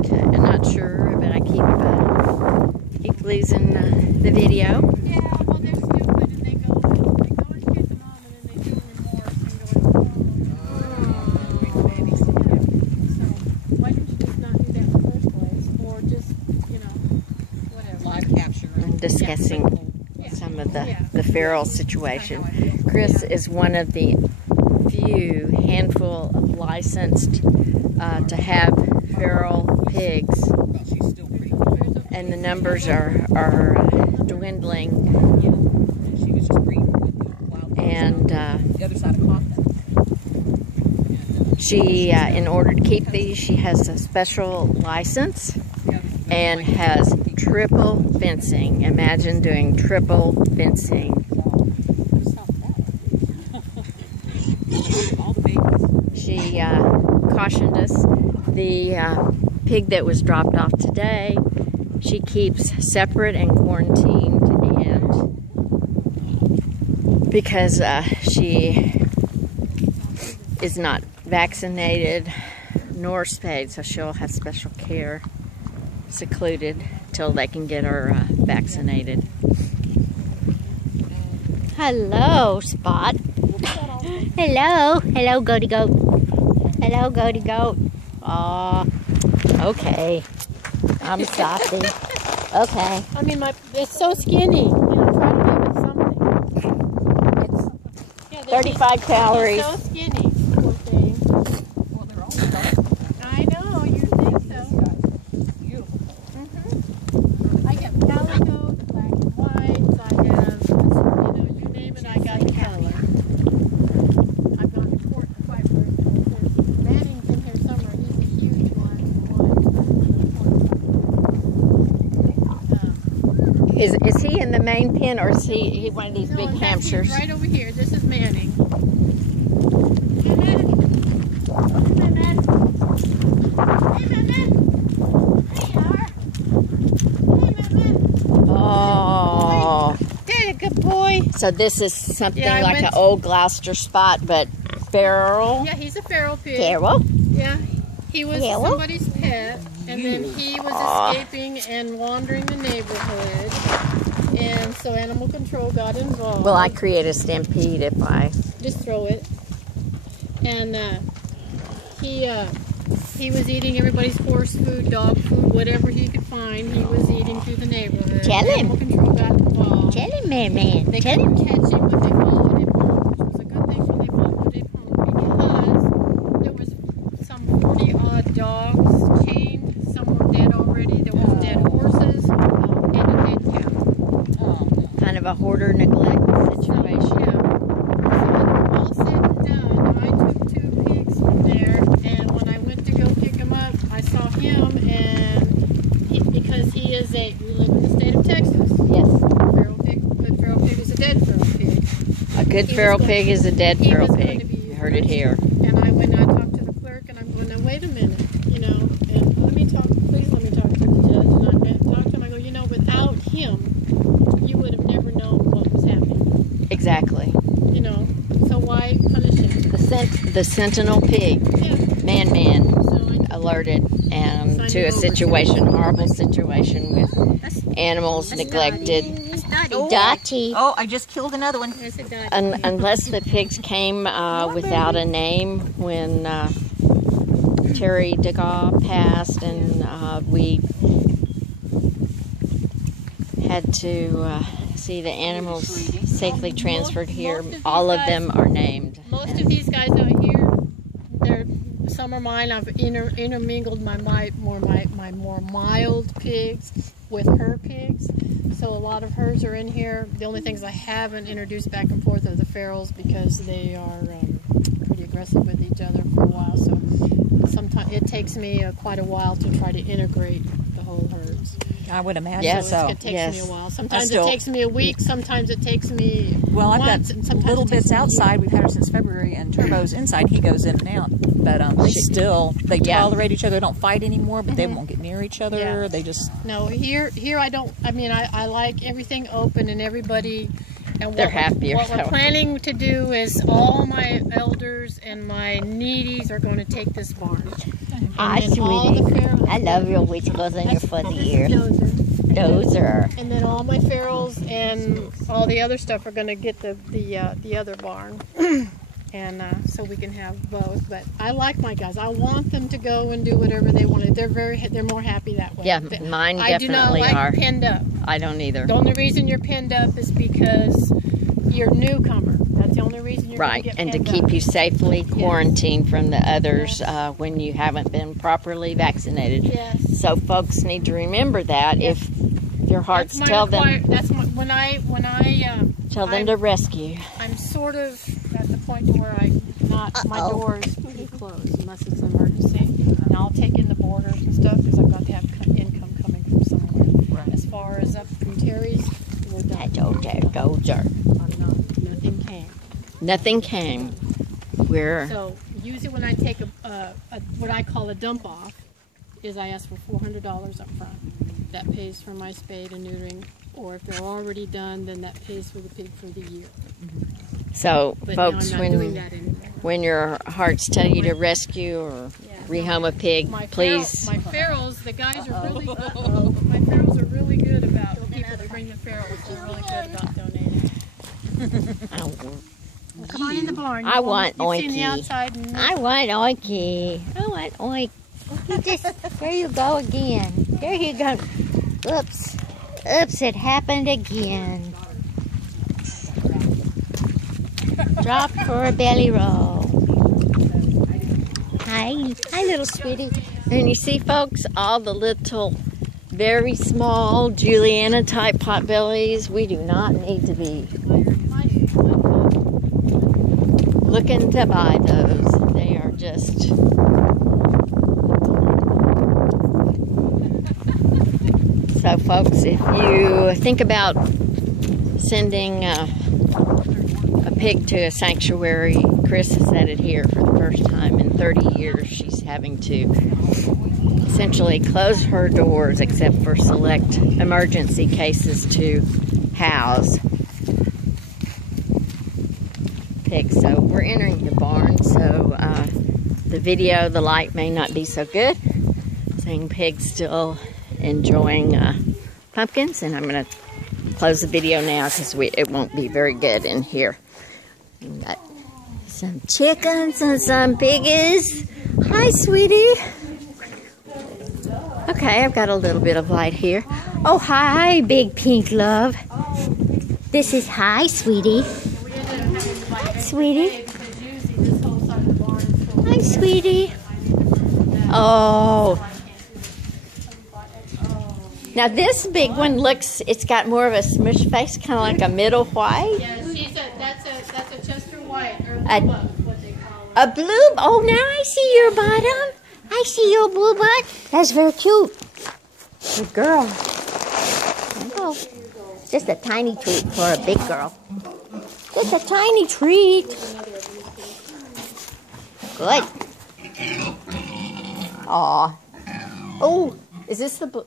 Okay, I'm not sure, but I keep losing the video. Yeah, well, they're stupid and they go and get the mom and then they feel remorse and go, So, why didn't you just not do that in the first place? Or just, you know, whatever. Live capture. I'm discussing some of the feral situation. Chris is one of the few handful of licensed to have feral pigs, and the numbers are dwindling. And she, in order to keep these, she has a special license and has triple fencing. Imagine doing triple fencing. She cautioned us, the pig that was dropped off today, she keeps separate and quarantined, and because she is not vaccinated nor spayed, so she'll have special care, secluded till they can get her vaccinated. Hello, Spot. Hello, goaty goat. Hello, goaty goat. Aw, okay. I'm sorry. Okay. I mean, it's so skinny. You know, try to give it something. It's 35 calories. It's so skinny, poor thing. Well, they're all dark. I know, you think so. Beautiful. I have calico, the black and whites. I have, you know, you name it, I got the color. I've gone to court to fight for it. Manning's in here somewhere. He's a huge one. Is he in the main pen, or is he one of these No, big in fact, hamsters? he's right over here. This is Manning. Hey, Manning. Come on, Manning. Hey, Manning. There you are. Hey, Manning. Oh. Hey, good boy. So this is something Yeah, like an old Gloucester Spot, but feral. Yeah, he's a feral pig. Feral? Yeah. He was Feral? somebody's pet, and then he was escaping and wandering the neighborhood. And so animal control got involved. Will I create a stampede if I... Just throw it. And he was eating everybody's horse food, dog food, whatever he could find. He was eating through the neighborhood. Tell him. Animal control got involved. Tell him, man. They couldn't catch him, but they followed him home, which was a good thing when they followed him home, because there was some 40-odd dogs chained. Some were dead already. There was dead horses and a dead cow. Kind of a hoarder neglect situation. Yeah. So all said and done, I took 2 pigs from there, and when I went to go pick him up, I saw him, and because he is we live in the state of Texas. Yes. Good feral pig is a dead feral pig. A good feral pig is a dead feral pig. You heard it here. And I talked to the clerk, and I'm going, now wait a minute, you know, and please let me talk to the judge. And I talked to him, I go, you know, without him, you would have never known what was happening. Exactly. You know, so why punish him? The sentinel pig, Yeah. man, So alerted and to a situation, horrible situation with animals neglected. Dottie. Oh, I just killed another one. I said, Dottie. Unless the pigs came without a name when Terry Degaw passed, and we had to see the animals safely transferred here. All of them are named. Most of these guys out here, some are mine. I've intermingled my more mild pigs with her pigs. So a lot of hers are in here. The only things I haven't introduced back and forth are the ferals, because they are pretty aggressive with each other for a while. So sometimes it takes me quite a while to try to integrate the whole herds. I would imagine Yes. so. It takes me a while. Sometimes Still, it takes me a week. Sometimes it takes me well, I've months, got and sometimes little it takes bits me a year. outside. We've had her since February, and Turbo's inside. He goes in and out, but they tolerate each other. They don't fight anymore, but they won't get near each other. Yeah. They just No, here I don't. I mean, I like everything open and everybody. And They're happier. What we're planning to do is all my elders and my needies are going to take this barn. Hi, then all the sweetie. ferals. I love your whiskers and your fuzzy ears. Dozer. Dozer. And then all my ferals and all the other stuff are going to get the other barn. And so we can have both. But I like my guys. I want them to go and do whatever they want to. They're more happy that way. Yeah, mine definitely are. I do not like pinned up. I don't either. The only reason you're pinned up is because you're a newcomer. That's the only reason you're right, get and to pinned keep up. you safely quarantined from the others when you haven't been properly vaccinated. Yes. So folks need to remember that if their hearts tell them. That's when I tell them to rescue. I'm sort of at the point to where my doors will be closed unless it's an emergency. And I'll take in the boarders and stuff because I've got to have income coming from somewhere. Right. As far as up from Terry's, we're done. Nothing came. Nothing came. So usually when I take what I call a dump off, is I ask for $400 up front. That pays for my spade and neutering, or if they're already done, then that pays for the pig for the year. So, but folks, now I'm not doing that anymore. When your hearts tell you to rescue or rehome a pig, please. My ferals, the guys are really good. My ferals are really good about people that bring the ferals. They're really good about donating. Come on in the barn. I want Oinky. Seen the outside and I want Oinky. I want Oink. There you go again. There you go. Oops. Oops, it happened again. Drop for a belly roll. Hi. Hi, little sweetie. And you see, folks, all the little, very small Juliana type potbellies, we do not need to be looking to buy those. They are just... So, folks, if you think about sending a pig to a sanctuary, Chris has said it here for the first time in 30 years. She's having to essentially close her doors except for select emergency cases to house pigs. So we're entering the barn, so the light may not be so good. Seeing pigs still enjoying pumpkins, and I'm going to close the video now because it won't be very good in here. We've got some chickens and some piggies. Hi, sweetie. Okay, I've got a little bit of light here. Oh, hi, big pink love. This is hi, sweetie. Hi, sweetie. Hi, sweetie. Oh. Now this big one looks, it's got more of a smush face, kind of like a middle white. Yeah, that's a Chester White, or what they call it. A blue, oh now I see your bottom. I see your blue butt. That's very cute. Good girl. Oh, just a tiny treat for a big girl. Just a tiny treat. Good. Aw. Oh. Is this the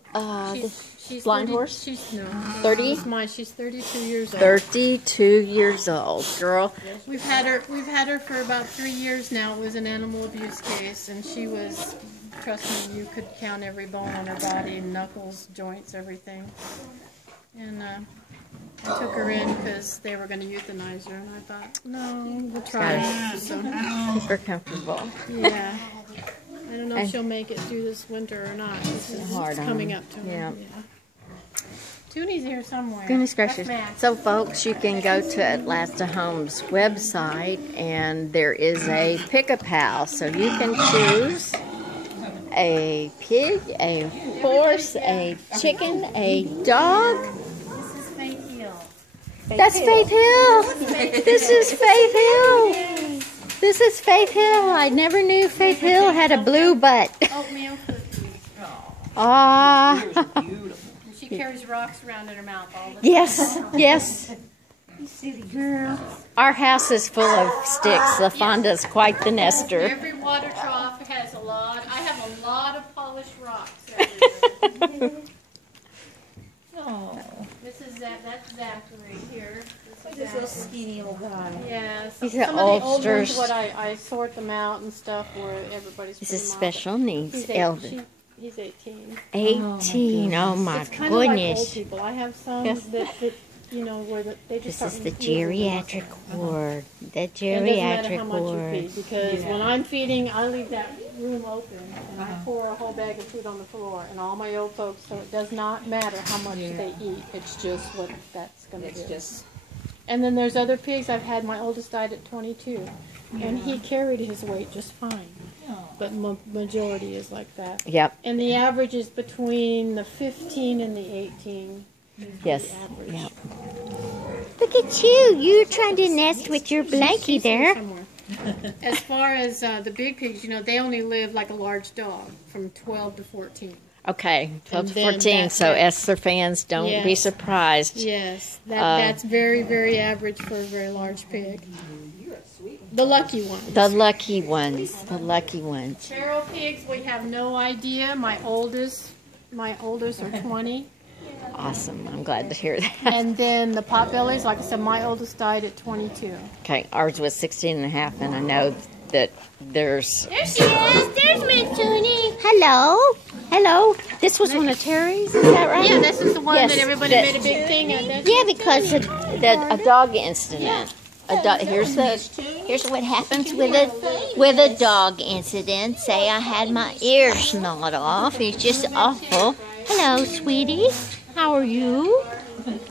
she's blind 30, horse? She's no. 30? She's 32 years old. 32 years old, girl. We've had her for about 3 years now. It was an animal abuse case, and she was, trust me, you could count every bone on her body, knuckles, joints, everything. And I took her in because they were going to euthanize her, and I thought, no, we'll try. So, super comfortable. Yeah. I don't know if she'll make it through this winter or not. It's coming up to her. Yeah. Tunie's here somewhere. Goodness gracious. So, folks, you can go to Atlasta Homes website, and there is a pickup house. So you can choose a pig, a horse, a chicken, a dog. This is Faith Hill. That's Faith Hill. This is Faith Hill. This is Faith Hill. I never knew Faith Hill had a blue butt. Oatmeal cookies. Ah. She carries rocks around in her mouth all the time. Yes, yes. Girl. Our house is full of sticks. LaFonda's quite the nester. Every water trough has a lot. I have a lot of polished rocks everywhere. Oh. That's Zachary here. This is skinny old guy. Yeah, These some are of the old oldsters. ones, I sort them out and stuff where everybody's. This is pretty special needs. He's Elvin. He's 18. 18. Oh my It's kind of like old goodness. people. I have some Yes. that you know where they just. This is start the refusing. geriatric ward. The It doesn't matter geriatric how much you ward. feed, because when I'm feeding, I leave that room open and I pour a whole bag of food on the floor, and all my old folks. So it does not matter how much they eat. It's just what that's going to do. Just And then there's other pigs. I've had my oldest died at 22, and he carried his weight just fine. But majority is like that. Yep. And the average is between the 15 and the 18. Yes. The average. Yep. Look at you. You're trying to nest with your blankie She's here there. somewhere. As far as the big pigs, you know, they only live like a large dog, from 12 to 14. Okay, 12 to And then 14. So Esther fans, don't be Yes. surprised. Yes, that's very, very average for a very large pig. The lucky ones. The lucky ones. The lucky ones. Feral pigs, we have no idea. My oldest are 20. Awesome. I'm glad to hear that. And then the potbellies, like I said, my oldest died at 22. Okay, ours was 16 and a half, and I know that there's... There she is. There's my Tunie. Hello. Hello. This was one of Terry's, is that right? Yeah, this is the one Yes, that everybody that- made a big thing of. Yeah, because a dog incident. Here's what happens with a dog incident. Say I had my ears gnawed off. It's just awful. Hello, sweetie. How are you?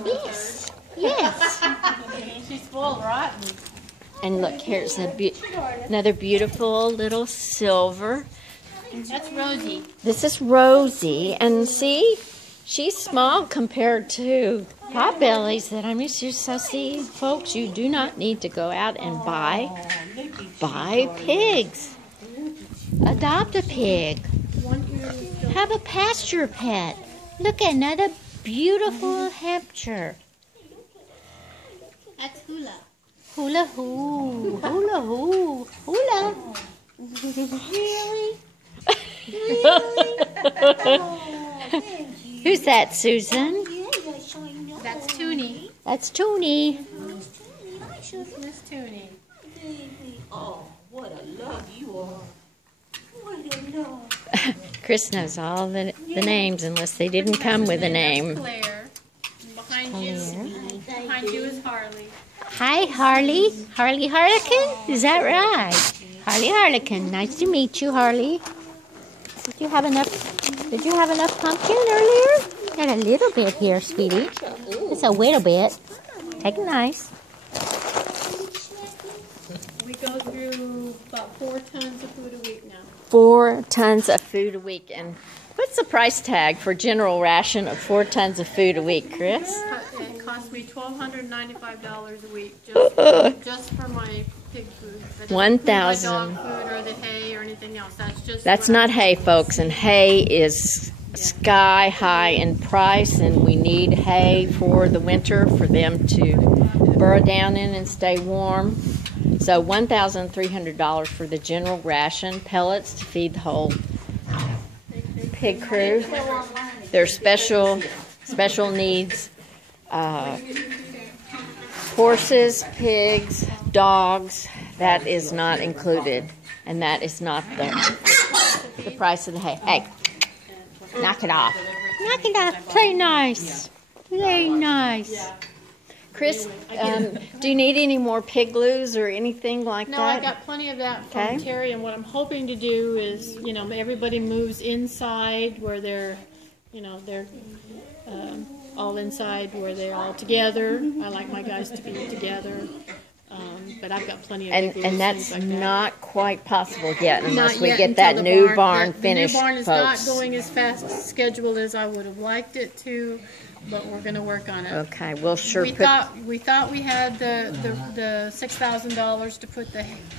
Yes. Yes. She's full rotten. And look, here's another beautiful little silver. That's Rosie. This is Rosie, and see, she's small compared to potbellies that I'm used to. So see, folks, you do not need to go out and buy pigs. Adopt a pig. Have a pasture pet. Look at another beautiful Hampshire. That's Hula. Hula hoo, hula hoo, hula. Really? Who's that, Susan? That's Tunie. That's Tunie. Miss Tunie. oh, what a love you are! What a love! Chris knows all the names unless they didn't come with a name. Claire. And behind you is Harley. Hi, Harley. Harley Harlequin? Is that right? Harley Harlequin. Nice to meet you, Harley. Did you have enough pumpkin earlier? Got a little bit here, sweetie. Just a little bit. Take it nice. We go through about 4 tons of food a week now. 4 tons of food a week. And what's the price tag for general ration of 4 tons of food a week, Chris? It cost me $1,295 a week just for my pig food. That doesn't 1,000. include my dog food or the hay or anything else. That's not hay, folks, and hay is sky high in price, and we need hay for the winter for them to burrow down in and stay warm. So $1,300 for the general ration, pellets to feed the whole pig crew. There's special needs. Horses, pigs, dogs, that is not included. And that is not the price of the hay. Hey, knock it off. Knock it off. Play nice. Play nice. Chris, do you need any more pig glues or anything like No, that? I got plenty of that from Okay. Terry, and what I'm hoping to do is, you know, everybody moves inside where they're all inside where they're all together. I like my guys to be together, but I've got plenty of big glues, And that's things like that. not quite possible yet unless Not we yet get until that the new barn The finished, new barn is folks. not going as fast scheduled as I would have liked it to, but we're going to work on it. Okay, we'll sure We put... thought we had the $6,000 to put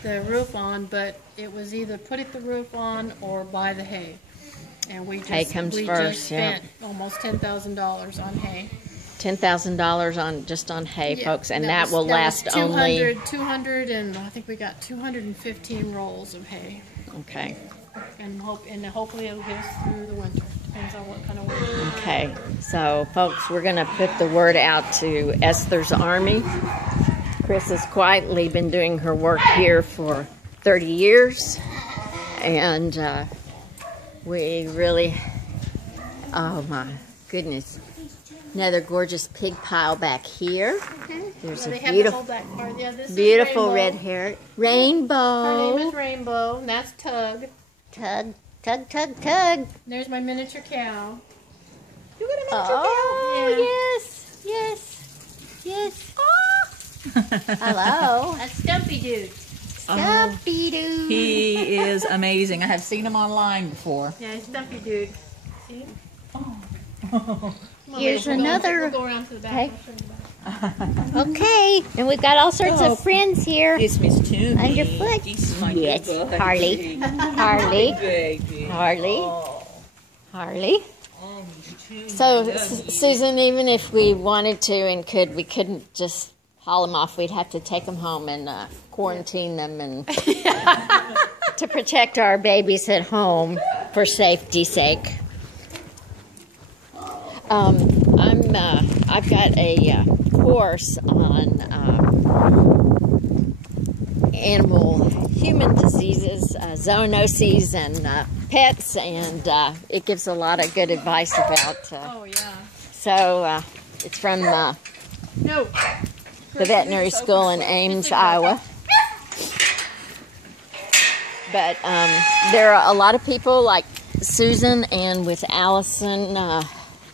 the roof on, but it was either put the roof on or buy the hay. And we Hay comes first, yeah. spent almost $10,000 on hay. $10,000 on hay, Yeah, folks, and that will last was only... 200, and I think we got 215 rolls of hay. Okay, And hopefully it'll get us through the winter. Depends on what kind of weather. okay. So, folks, we're going to put the word out to Esther's Army Chris has quietly been doing her work here for 30 years. And we really, oh my goodness. Another gorgeous pig pile back here. There's a beautiful red hair. Rainbow. Her name is Rainbow, and that's Tug. Tug, tug, tug, tug. There's my miniature cow. You got a miniature cow? Yeah. Yes. Oh. Hello. That's Stumpy Dude. Stumpy Dude. He is amazing. I have seen him online before. Yeah, Stumpy Dude. See? Oh. Here's another. We'll go around to the back. Okay, and we've got all sorts of friends here. It's Miss Tunie. Underfoot. Yes, Harley. Harley. So, Susan, even if we wanted to and could, we couldn't just haul them off. We'd have to take them home and quarantine them and to protect our babies at home for safety's sake. I've got a course on human diseases, zoonoses, and pets, and it gives a lot of good advice about. Oh yeah. So it's from the veterinary school in Ames, Iowa. But there are a lot of people like Susan and with Allison,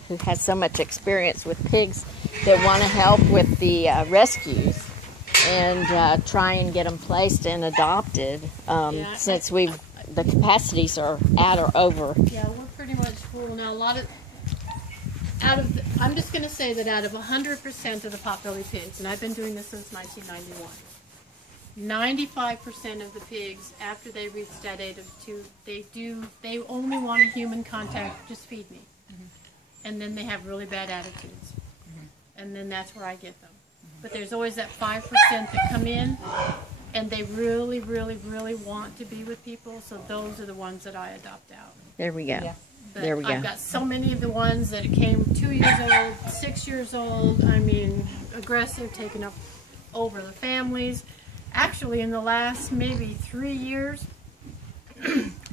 who has so much experience with pigs, that want to help with the rescues and try and get them placed and adopted. Since the capacities are at or over. Yeah, we're pretty much full now. I'm just going to say that out of 100% of the potbelly pigs, and I've been doing this since 1991. 95% of the pigs, after they reach that age of 2, they only want a human contact, just feed me. And then they have really bad attitudes. And then that's where I get them. But there's always that 5% that come in, and they really, really, really want to be with people, so those are the ones that I adopt out. There we go. Yeah. But there we go. I've got so many of the ones that came 2 years old, 6 years old, I mean, aggressive, taking up over the families. Actually, in the last maybe 3 years,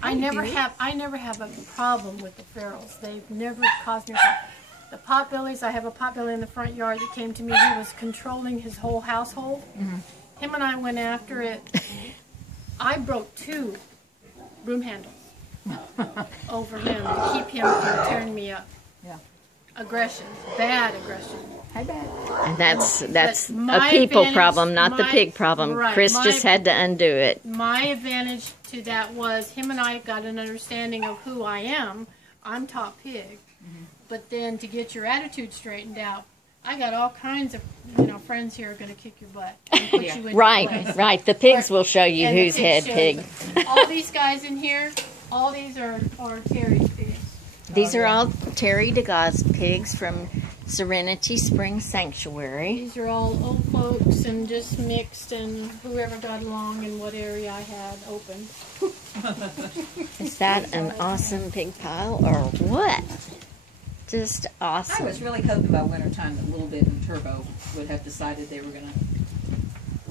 I never have a problem with the ferals. They've never caused me a problem. The potbellies, I have a potbelly in the front yard that came to me. He was controlling his whole household. Him and I went after it. I broke 2 broom handles over him to keep him from tearing me up. Yeah. Aggression, bad aggression. And that's a people problem, not the pig problem. Right, Chris just had to undo it. My advantage to that was him and I got an understanding of who I am. I'm top pig. But then to get your attitude straightened out, I got all kinds of friends here are going to kick your butt. And put you in place. Right. The pigs will show you And who's head pig. All these guys in here, all these are Terry's pigs. These are all Terry Degaw's pigs from Serenity Spring Sanctuary. These are all old folks and just mixed, and whoever got along in what area I had open. Is that an awesome pig pile or what? Just awesome. I was really hoping by wintertime that Little Bit and Turbo would have decided they were going to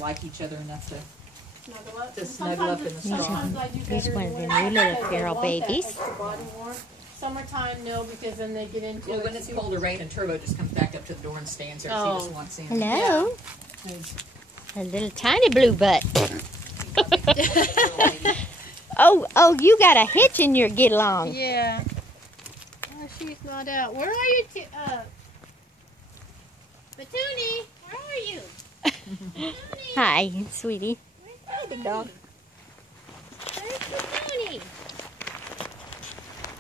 like each other enough to snuggle up in the straw. Here's one of the new little feral babies. Summertime, no, because then they get into Well, when it's colder, Rain and Turbo just comes back up to the door and stands there. She just wants in. Hello. A little tiny blue butt. Oh, you got a hitch in your get along. Yeah. Oh, she's not out. Where are you? Tunie, where are you? Hi, sweetie. Where's the dog? Where's Tunie?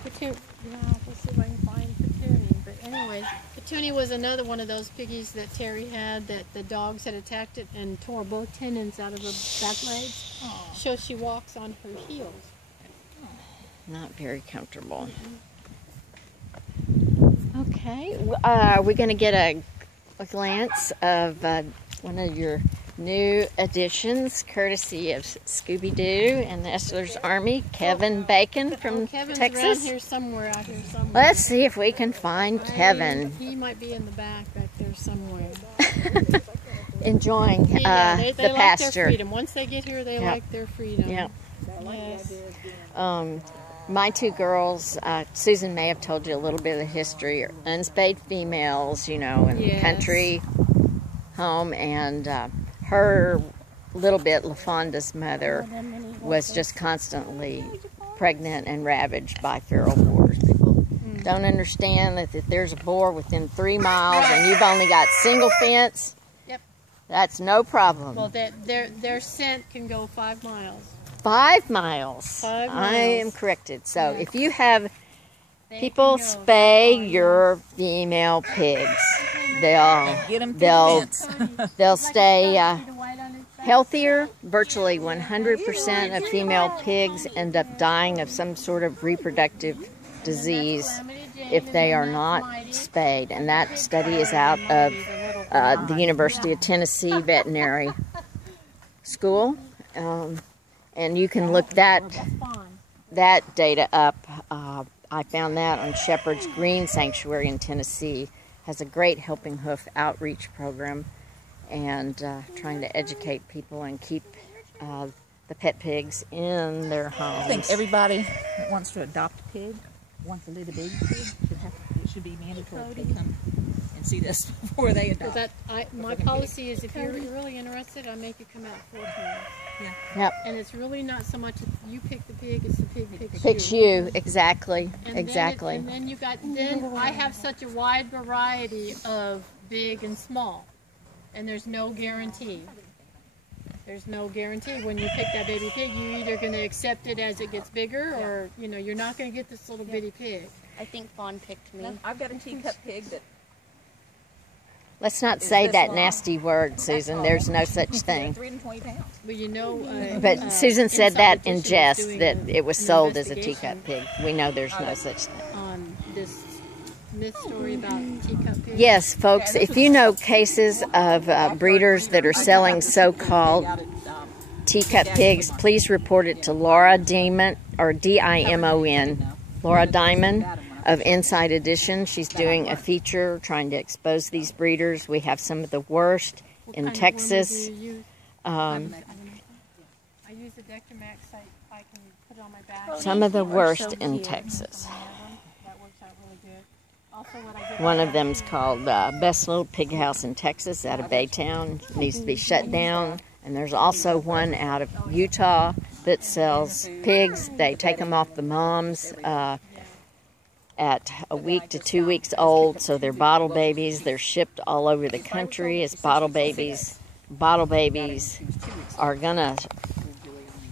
Let's see if I can find Tunie. But anyways, Tunie was another one of those piggies that Terry had that the dogs had attacked it and tore both tendons out of her back legs. So she walks on her heels. Not very comfortable. Okay, we're going to get a glance of one of your new additions, courtesy of Skoobie Doo and Esther's Army, Kevin Bacon from Kevin's Texas. around here somewhere, out here somewhere. Let's see if we can find Kevin. He might be in the back there somewhere. enjoying they the like their pasture. freedom. Once they get here, they like their freedom. Yeah. Yes. My two girls, Susan may have told you a little bit of the history, are unspayed females, you know, in the country home, and her little bit, LaFonda's mother, was just constantly pregnant and ravaged by feral boars. People don't understand that if there's a boar within 3 miles and you've only got single fence, that's no problem. Well, their scent can go 5 miles. 5 miles. 5 miles. I am corrected. So if you have people spay your female pigs, they'll stay healthier. Virtually 100% of female pigs end up dying of some sort of reproductive disease if they are not spayed. And that study is out of the University of Tennessee Veterinary School. And you can look that data up. I found that on Shepherd's Green Sanctuary in Tennessee. Has a great Helping Hoof outreach program, and trying to educate people and keep the pet pigs in their homes. I think everybody that wants to adopt a pig, wants a little baby pig, it should be mandatory they come and see this before they adopt. My policy is if you're really interested, I make you come out 4 times. Yep. And it's really not so much if you pick the pig, it's the pig picks you. Picks you, exactly, exactly. And then I have such a wide variety of big and small, and there's no guarantee. There's no guarantee when you pick that baby pig. You're either going to accept it as it gets bigger, or you're not going to get this little bitty pig. I think Fawn picked me. I've got a teacup pig that. Let's not say that nasty word, Susan. There's no such thing. 320 pounds. Well, but Susan said that in jest, that it was sold as a teacup pig. We know there's no such thing. On this myth story about teacup pigs. Yes, folks, if you know cases of breeders that are selling so-called teacup pigs, please report it to Laura Dimon, or D-I-M-O-N, Laura Dimon of Inside Edition. She's doing a feature trying to expose these breeders. We have some of the worst in Texas. I use a Dectomax. I can put it on my back. Some of the worst in Texas. That works out really good. Also, what I One of them's called Best Little Pig House in Texas out of Baytown. It needs to be shut down. And there's also one out of Utah that sells pigs. They take them off the moms at a week to 2 weeks old, so they're bottle babies. They're shipped all over the country as bottle babies. Bottle babies are gonna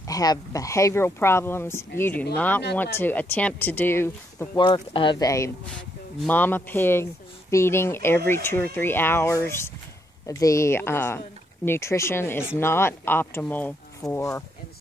have behavioral problems. You do not want to attempt to do the work of a mama pig, feeding every 2 or 3 hours. The nutrition is not optimal for